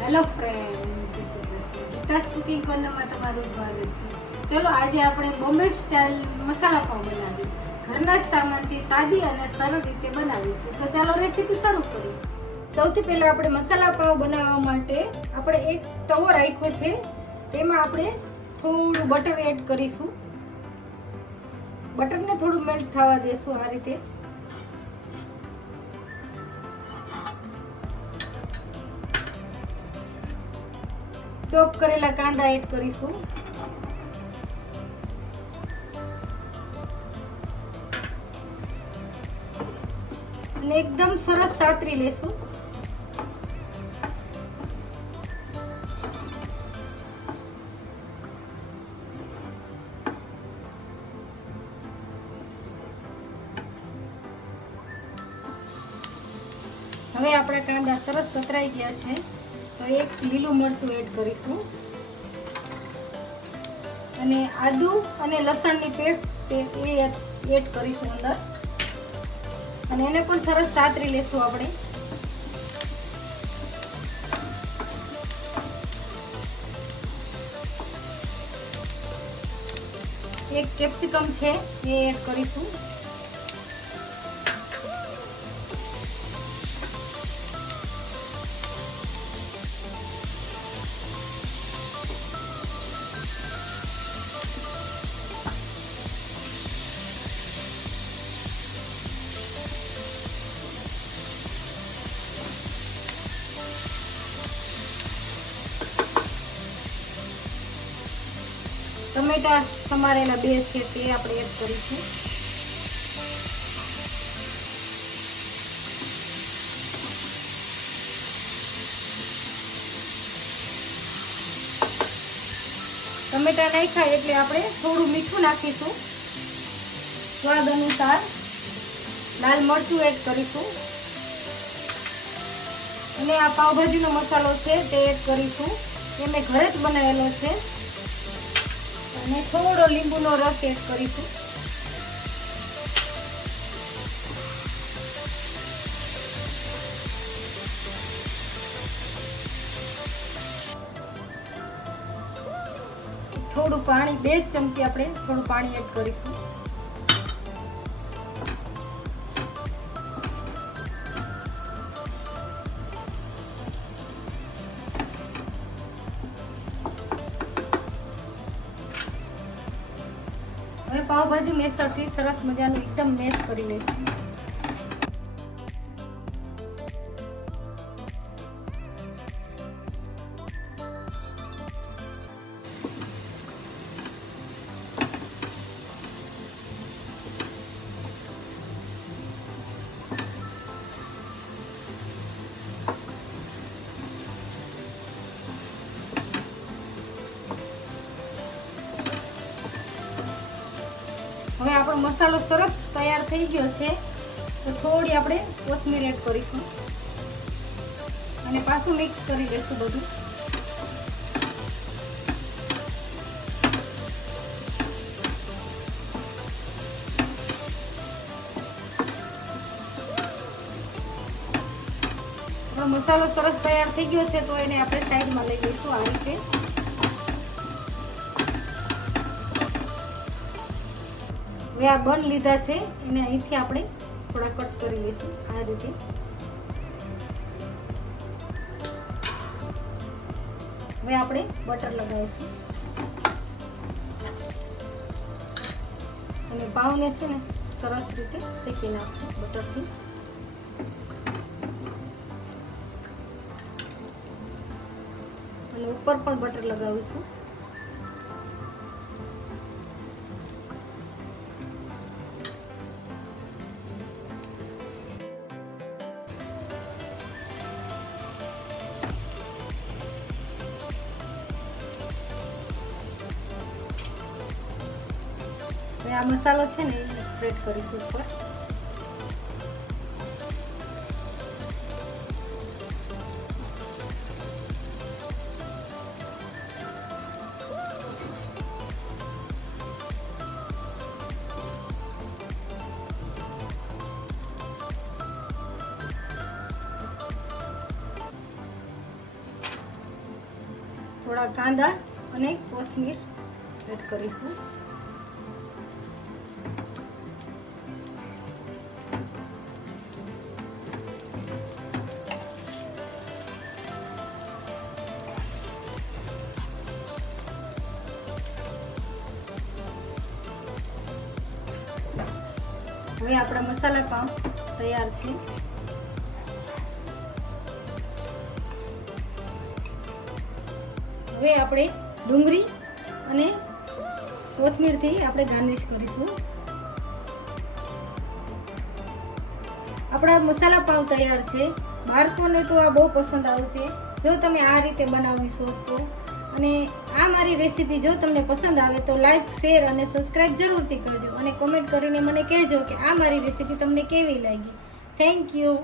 Hello friend જય Shri Krishna. Geeta's cooking કોર્નરમાં તમારું સ્વાગત છે. ચલો, આજે આપણે બોમ્બે સ્ટાઇલ મસાલા પાઉં બનાવીએ. ઘરના જ સામાનથી સાદી અને સરળ રીતે બનાવીશું. તો ચાલો રેસીપી શરૂ કરીએ. સૌથી પહેલાં આપણે મસાલા પાઉં બનાવવા માટે આપણે એક તવો રાખ્યો છે. તેમાં આપણે થોડું બટર એડ કરીશું. બટરને થોડું મેલ્ટ થવા દેશું આ રીતે. ચોપ કરેલા કાંદા એડ કરીશું. અને એકદમ સરસ સાતરી લેશું. હવે આપણા કાંદા સરસ સતરાઈ ગયા છે. તો એક લીલું મરચું એડ કરીશું. અને આદુ અને લસણની પેસ્ટ એ એડ કરીશું અંદર. અને એને પણ સરસ સાતરી લેશું આપણે. એક કેપ્સિકમ છે, એ એડ કરીશું. ટમેટા સમારેલા બે છે તે આપણે એડ કરીશું. ટમેટા નાખ્યા એટલે આપણે થોડું મીઠું નાખીશું. સ્વાદ અનુસાર લાલ મરચું એડ કરીશું. અને આ પાવભાજીનો મસાલો છે તે એડ કરીશું. એ મેં ઘરે જ બનાવેલો છે. અને થોડો લીંબુનો રસ એડ કરીશું. થોડું પાણી, બે ચમચી આપણે થોડું પાણી એડ કરીશું. હવે પાવભાજી મેસરથી સરસ મજાનું એકદમ મેસ કરી લઈશું. મસાલો સરસ તૈયાર થઈ ગયો છે. તો થોડી આપણે કોથમીર એડ કરીશું. અને પાછું મિક્સ કરી દઈશું બધું. મસાલો સરસ તૈયાર થઈ ગયો છે, તો એને આપણે સાઈડમાં લઈ લઈશું આ રીતે. હવે આ બન લીધા છે. એને અહીંથી આપણે થોડા કટ કરી લઈશું આ રીતે. હવે આપણે બટર લગાવીશું. અને ભાવને છે ને સરસ રીતે શેકી નાખશું બટરથી. અને ઉપર પણ બટર લગાવીશું. હવે આ મસાલો છે ને એ સ્પ્રેડ કરીશું ઉપર. થોડા કાંદા અને કોથમીર એડ કરીશું. હવે આપણા મસાલા પાઉં તૈયાર છે. હવે આપણે ડુંગળી અને કોથમીરથી આપણે ગાર્નિશ કરીશું. આપણા મસાલા પાવ તૈયાર છે. બાળકોને તો આ બહુ પસંદ આવશે. જો તમે આ રીતે બનાવીશો તો અને આ મારી રેસીપી જો તમને પસંદ આવે તો લાઈક શેર અને સબસ્ક્રાઈબ જરૂરથી કરજો અને કોમેન્ટ કરીને મને કહેજો કે આ મારી રેસીપી તમને કેવી લાગી. Thank you